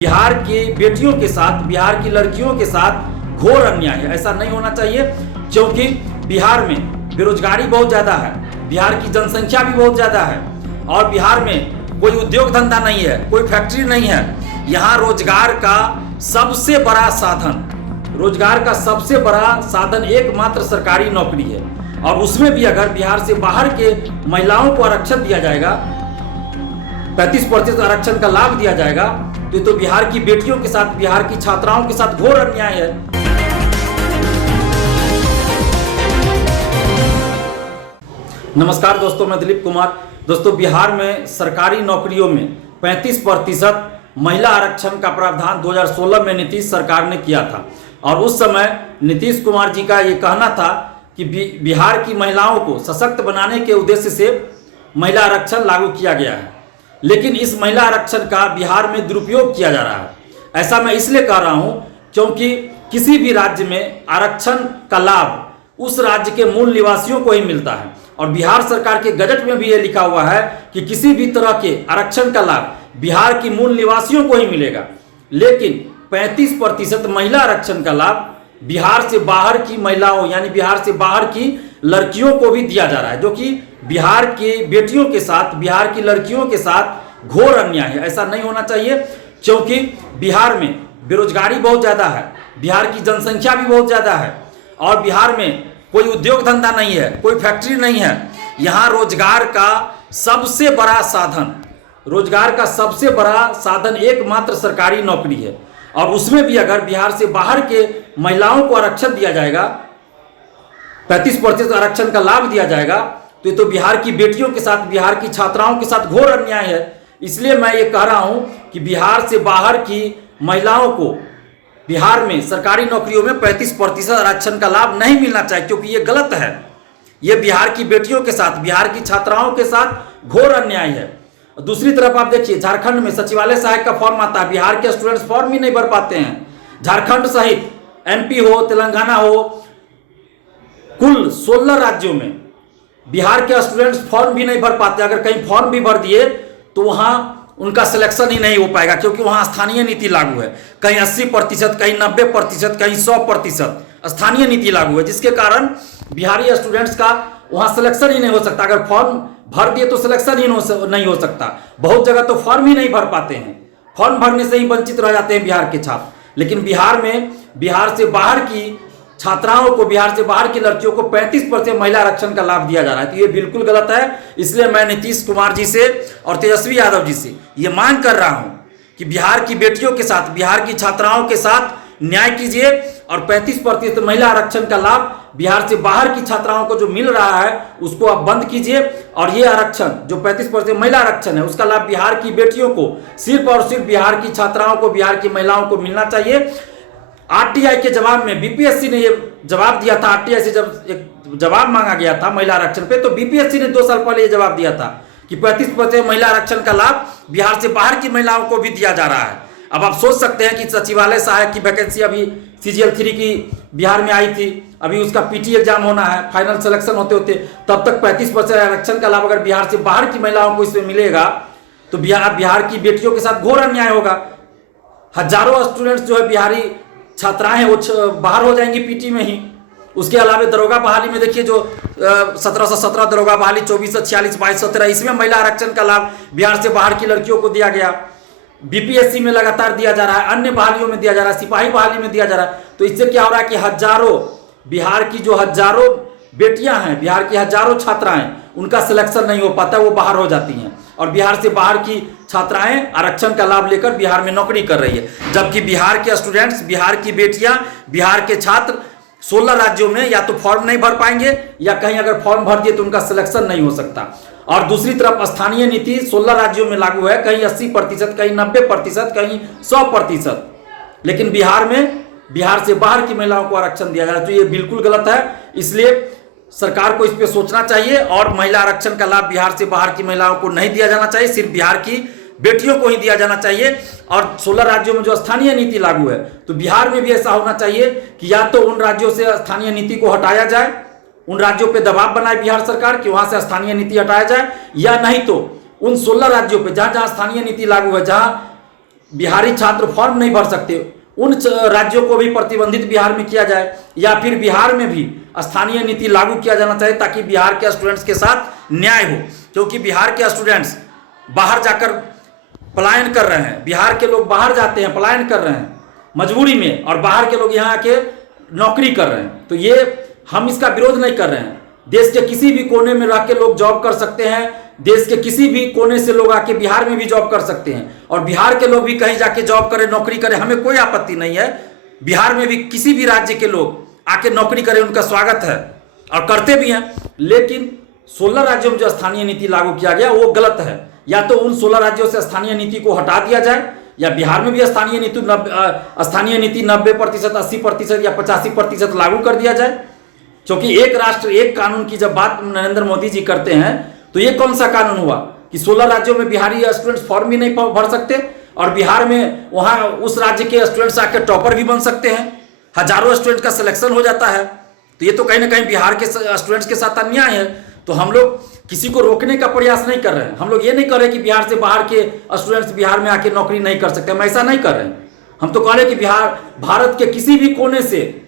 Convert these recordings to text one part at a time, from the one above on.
बिहार की बेटियों के साथ, बिहार की लड़कियों के साथ घोर अन्याय है। ऐसा नहीं होना चाहिए, क्योंकि बिहार में बेरोजगारी बहुत ज़्यादा है, बिहार की जनसंख्या भी बहुत ज़्यादा है और बिहार में कोई उद्योग धंधा नहीं है, कोई फैक्ट्री नहीं है। यहाँ रोजगार का सबसे बड़ा साधन एकमात्र सरकारी नौकरी है। और उसमें भी अगर बिहार से बाहर के महिलाओं को आरक्षण दिया जाएगा, 35% आरक्षण का लाभ दिया जाएगा, तो बिहार की बेटियों के साथ, बिहार की छात्राओं के साथ घोर अन्याय है। नमस्कार दोस्तों, मैं दिलीप कुमार। दोस्तों, बिहार में सरकारी नौकरियों में 35% महिला आरक्षण का प्रावधान 2016 में नीतीश सरकार ने किया था और उस समय नीतीश कुमार जी का ये कहना था कि बिहार की महिलाओं को सशक्त बनाने के उद्देश्य से महिला आरक्षण लागू किया गया है। लेकिन इस महिला आरक्षण का बिहार में दुरुपयोग किया जा रहा है। ऐसा मैं इसलिए कह रहा हूं क्योंकि किसी भी राज्य में आरक्षण का लाभ उस राज्य के मूल निवासियों को ही मिलता है और बिहार सरकार के गजट में भी ये लिखा हुआ है कि किसी भी तरह के आरक्षण का लाभ बिहार की मूल निवासियों को ही मिलेगा। लेकिन 35% महिला आरक्षण का लाभ बिहार से बाहर की महिलाओं, यानी बिहार से बाहर की लड़कियों को भी दिया जा रहा है, जो कि बिहार की बेटियों के साथ, बिहार की लड़कियों के साथ घोर अन्याय है। ऐसा नहीं होना चाहिए, क्योंकि बिहार में बेरोजगारी बहुत ज़्यादा है, बिहार की जनसंख्या भी बहुत ज़्यादा है और बिहार में कोई उद्योग धंधा नहीं है, कोई फैक्ट्री नहीं है। यहाँ रोजगार का सबसे बड़ा साधन एकमात्र सरकारी नौकरी है और उसमें भी अगर बिहार से बाहर के महिलाओं को आरक्षण दिया जाएगा, 35% आरक्षण का लाभ दिया जाएगा, तो बिहार की बेटियों के साथ, बिहार की छात्राओं के साथ घोर अन्याय है। इसलिए मैं ये कह रहा हूं कि बिहार से बाहर की महिलाओं को बिहार में सरकारी नौकरियों में 35% आरक्षण का लाभ नहीं मिलना चाहिए, क्योंकि ये गलत है। ये बिहार की बेटियों के साथ, बिहार की छात्राओं के साथ घोर अन्याय है। दूसरी तरफ आप देखिए, झारखंड में सचिवालय सहायक का फॉर्म आता है, बिहार के स्टूडेंट्स फॉर्म ही नहीं भर पाते हैं। झारखंड सहित MP हो, तेलंगाना हो, कुल 16 राज्यों में बिहार के स्टूडेंट्स फॉर्म भी नहीं भर पाते। अगर कहीं फॉर्म भी भर दिए तो वहां उनका सिलेक्शन ही नहीं हो पाएगा, क्योंकि वहां स्थानीय नीति लागू है। कहीं 80%, कहीं 90%, कहीं 100% स्थानीय नीति लागू है, जिसके कारण बिहारी स्टूडेंट्स का वहां सिलेक्शन ही नहीं हो सकता। अगर फॉर्म भर दिए तो सिलेक्शन ही नहीं हो सकता। बहुत जगह तो फॉर्म ही नहीं भर पाते हैं, फॉर्म भरने से ही वंचित रह जाते हैं बिहार के छात्र। लेकिन बिहार में बिहार से बाहर की छात्राओं को, बिहार से बाहर की लड़कियों को 35% महिला आरक्षण का लाभ दिया जा रहा है, तो ये बिल्कुल गलत है। इसलिए मैं नीतीश कुमार जी से और तेजस्वी यादव जी से ये मांग कर रहा हूं कि बिहार की बेटियों के साथ, बिहार की छात्राओं के साथ न्याय कीजिए और 35% महिला आरक्षण का लाभ बिहार से बाहर की छात्राओं को जो मिल रहा है उसको आप बंद कीजिए। और ये आरक्षण जो 35% महिला आरक्षण है, उसका लाभ बिहार की बेटियों को, सिर्फ और सिर्फ बिहार की छात्राओं को, बिहार की महिलाओं को मिलना चाहिए। RTI के जवाब में BPSC ने ये जवाब दिया था। RTI से जब एक जवाब मांगा गया था महिला आरक्षण पे, तो BPSC ने 2 साल पहले ये जवाब दिया था कि 35% महिला आरक्षण का लाभ बिहार से बाहर की महिलाओं को भी दिया जा रहा है। अब आप सोच सकते हैं कि सचिवालय सहायक की वैकेंसी अभी CGL 3 की बिहार में आई थी, अभी उसका PT एग्जाम होना है, फाइनल सिलेक्शन होते होते तब तक 35% आरक्षण का लाभ अगर बिहार से बाहर की महिलाओं को इसमें मिलेगा तो बिहार की बेटियों के साथ घोर अन्याय होगा। हजारों स्टूडेंट्स जो है, बिहारी छात्राएं हैं, वो बाहर हो जाएंगी PT में ही। उसके अलावा दरोगा बहाली में देखिए, जो 1717 दरोगा बहाली, 2446, 2217, इसमें महिला आरक्षण का लाभ बिहार से बाहर की लड़कियों को दिया गया। BPSC में लगातार दिया जा रहा है, अन्य बहालियों में दिया जा रहा है, सिपाही बहाली में दिया जा रहा है। तो इससे क्या हो रहा है कि बिहार की जो हजारों बेटियां हैं, बिहार की हजारों छात्राएं, उनका सिलेक्शन नहीं हो पाता, वो बाहर हो जाती हैं और बिहार से बाहर की छात्राएं आरक्षण का लाभ लेकर बिहार में नौकरी कर रही है। जबकि बिहार के स्टूडेंट्स, बिहार की बेटियां, बिहार के छात्र 16 राज्यों में या तो फॉर्म नहीं भर पाएंगे या कहीं अगर फॉर्म भर दिए तो उनका सिलेक्शन नहीं हो सकता। और दूसरी तरफ स्थानीय नीति 16 राज्यों में लागू है, कहीं 80%, कहीं 90%, कहीं 100%। लेकिन बिहार से बाहर की महिलाओं को आरक्षण दिया जा रहा है, तो ये बिल्कुल गलत है। इसलिए सरकार को इस पे सोचना चाहिए और महिला आरक्षण का लाभ बिहार से बाहर की महिलाओं को नहीं दिया जाना चाहिए, सिर्फ बिहार की बेटियों को ही दिया जाना चाहिए। और 16 राज्यों में जो स्थानीय नीति लागू है, तो बिहार में भी ऐसा होना चाहिए कि या तो उन राज्यों से स्थानीय नीति को हटाया जाए, उन राज्यों पे दबाव बनाए बिहार सरकार कि वहां से स्थानीय नीति हटाया जाए, या नहीं तो उन 16 राज्यों पे जहां जहां स्थानीय नीति लागू है, जहां बिहारी छात्र फॉर्म नहीं भर सकते, उन राज्यों को भी प्रतिबंधित बिहार में किया जाए, या फिर बिहार में भी स्थानीय नीति लागू किया जाना चाहिए ताकि बिहार के स्टूडेंट्स के साथ न्याय हो। क्योंकि बिहार के स्टूडेंट्स बाहर जाकर पलायन कर रहे हैं, बिहार के लोग बाहर जाते हैं, पलायन कर रहे हैं मजबूरी में, और बाहर के लोग यहाँ आके नौकरी कर रहे हैं। तो ये हम इसका विरोध नहीं कर रहे हैं। देश के किसी भी कोने में रह के लोग जॉब कर सकते हैं, देश के किसी भी कोने से लोग आके बिहार में भी जॉब कर सकते हैं, और बिहार के लोग भी कहीं जाके जॉब करें, नौकरी करें, हमें कोई आपत्ति नहीं है। बिहार में भी किसी भी राज्य के लोग आके नौकरी करें, उनका स्वागत है और करते भी हैं। लेकिन 16 राज्यों में जो स्थानीय नीति लागू किया गया वो गलत है। या तो उन 16 राज्यों से स्थानीय नीति को हटा दिया जाए, या बिहार में भी स्थानीय नीति 90%, 80% या 85% लागू कर दिया जाए। क्योंकि एक राष्ट्र एक कानून की जब बात नरेंद्र मोदी जी करते हैं तो ये कौन सा कानून हुआ कि 16 राज्यों में बिहारी स्टूडेंट्स फॉर्म भी नहीं भर सकते, और बिहार में वहां उस राज्य के स्टूडेंट्स आके टॉपर भी बन सकते हैं, हजारों स्टूडेंट का सिलेक्शन हो जाता है। तो ये तो कहीं ना कहीं बिहार के स्टूडेंट्स के साथ अन्याय है। तो हम लोग किसी को रोकने का प्रयास नहीं कर रहे हैं। हम लोग ये नहीं कर रहे कि बिहार से बाहर के स्टूडेंट्स बिहार में आके नौकरी नहीं कर सकते, हम ऐसा नहीं कर रहे हैं। हम तो कह रहे हैं कि भारत के किसी भी कोने से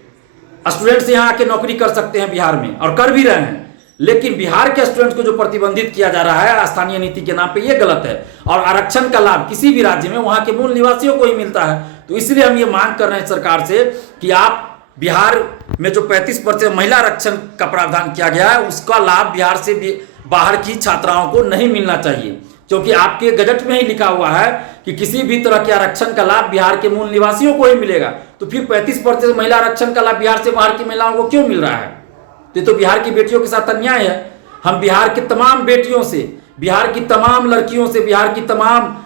स्टूडेंट्स यहाँ आके नौकरी कर सकते हैं बिहार में, और कर भी रहे हैं। लेकिन बिहार के स्टूडेंट्स को जो प्रतिबंधित किया जा रहा है स्थानीय नीति के नाम पे, ये गलत है। और आरक्षण का लाभ किसी भी राज्य में वहां के मूल निवासियों को ही मिलता है। तो इसलिए हम ये मांग कर रहे हैं सरकार से कि आप बिहार में जो 35% महिला आरक्षण का प्रावधान किया गया है, उसका लाभ बिहार से बाहर की छात्राओं को नहीं मिलना चाहिए। क्योंकि आपके गजट में ही लिखा हुआ है कि किसी भी तरह के आरक्षण का लाभ बिहार के मूल निवासियों को ही मिलेगा। तो फिर 35% महिला आरक्षण का लाभ बिहार से बाहर की महिलाओं को क्यों मिल रहा है? तो बिहार की बेटियों के साथ अन्याय है। हम बिहार की तमाम बेटियों से, बिहार की तमाम लड़कियों से, बिहार की तमाम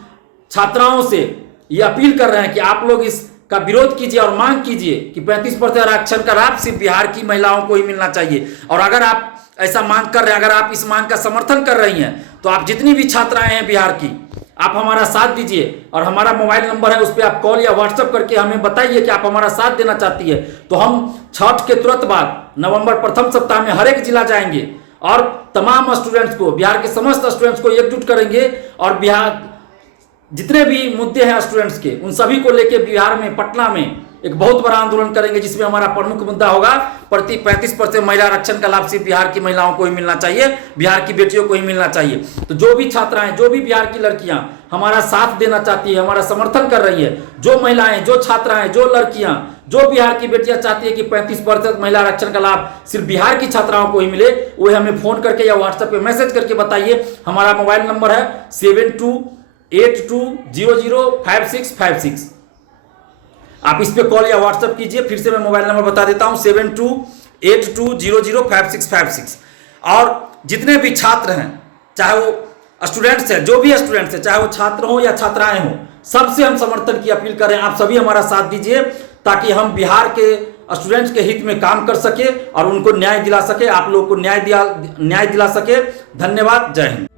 छात्राओं से ये अपील कर रहे हैं कि आप लोग इसका विरोध कीजिए और मांग कीजिए कि 35% आरक्षण का लाभ सिर्फ बिहार की महिलाओं को ही मिलना चाहिए। और अगर आप ऐसा मांग कर रहे हैं, अगर आप इस मांग का समर्थन कर रही हैं, तो आप जितनी भी छात्राएं हैं बिहार की, आप हमारा साथ दीजिए। और हमारा मोबाइल नंबर है, उस पर आप कॉल या व्हाट्सएप करके हमें बताइए कि आप हमारा साथ देना चाहती है। तो हम छठ के तुरंत बाद नवंबर प्रथम सप्ताह में हर एक जिला जाएंगे और तमाम स्टूडेंट्स को, बिहार के समस्त स्टूडेंट्स को एकजुट करेंगे, और बिहार जितने भी मुद्दे हैं स्टूडेंट्स के, उन सभी को लेके बिहार में, पटना में एक बहुत बड़ा आंदोलन करेंगे, जिसमें हमारा प्रमुख मुद्दा होगा 35% महिला आरक्षण का लाभ सिर्फ बिहार की महिलाओं को ही मिलना चाहिए, बिहार की बेटियों को ही मिलना चाहिए। तो जो भी छात्राएं, जो भी बिहार की लड़कियां हमारा साथ देना चाहती है, हमारा समर्थन कर रही है, जो महिलाएं, जो छात्राएं, जो लड़कियां, जो बिहार की बेटियां चाहती है कि 35% महिला आरक्षण का लाभ सिर्फ बिहार की छात्राओं को ही मिले, वो हमें फोन करके या व्हाट्सएप पे मैसेज करके बताइए। हमारा मोबाइल नंबर है 7282005656। आप इस पे कॉल या व्हाट्सएप कीजिए। फिर से मैं मोबाइल नंबर बता देता हूं 7282005656। और जितने भी छात्र हैं, चाहे वो स्टूडेंट्स हैं, जो भी स्टूडेंट्स हैं, चाहे वो छात्र हो या छात्राएं हो, सबसे हम समर्थन की अपील करें। आप सभी हमारा साथ दीजिए ताकि हम बिहार के स्टूडेंट्स के हित में काम कर सके और उनको न्याय दिला सके, आप लोगों को न्याय दिला सके। धन्यवाद। जय हिंद।